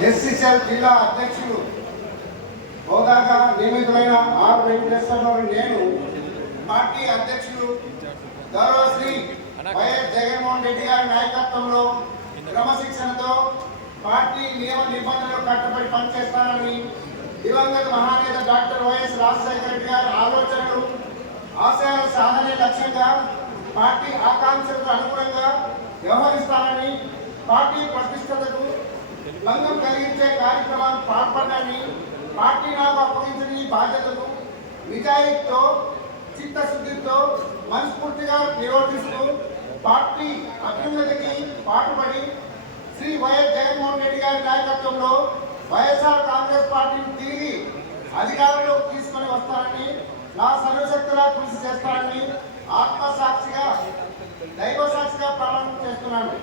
SCCL జిల్లా అధ్యక్షులు హోదాగా నియమితులైన ఆర్ వెంకటేశ్వరరావు నేను పార్టీ అధ్యక్షులు గౌరవశ్రీ వైఎస్ జగన్మోహన్ రెడ్డి గారి నాయకత్వంలో క్రమశిక్షణతో పార్టీ నియమ నిబంధనలు కట్టుబడి పనిచేస్తానని దివంగత మహానేత డాక్టర్ వైఎస్ రాజశేఖర రెడ్డి గారి ఆలోచనలు ఆశయాల సాధనే లక్ష్యంగా పార్టీ ఆకాంక్షలకు అనుగుణంగా వ్యవహరిస్తానని పార్టీ ప్రతిష్టత భంగం కలిగించే కార్యక్రమాన్ని పాల్పడాలని పార్టీ నాకు అప్పగించిన ఈ బాధ్యతను నిజాయితీతో చిత్తశుద్ధితో మనస్ఫూర్తిగా నిర్వర్తిస్తూ పార్టీ అభ్యున్నతికి పాటుపడి శ్రీ వైఎస్ జగన్మోహన్ రెడ్డి గారి నాయకత్వంలో వైఎస్ఆర్ కాంగ్రెస్ పార్టీని తిరిగి అధికారంలోకి తీసుకొని వస్తారని నా సర్వశక్తులా కృషి చేస్తారని ఆత్మసాక్షిగా దైవ సాక్షిగా ప్రారంభం చేస్తున్నాను.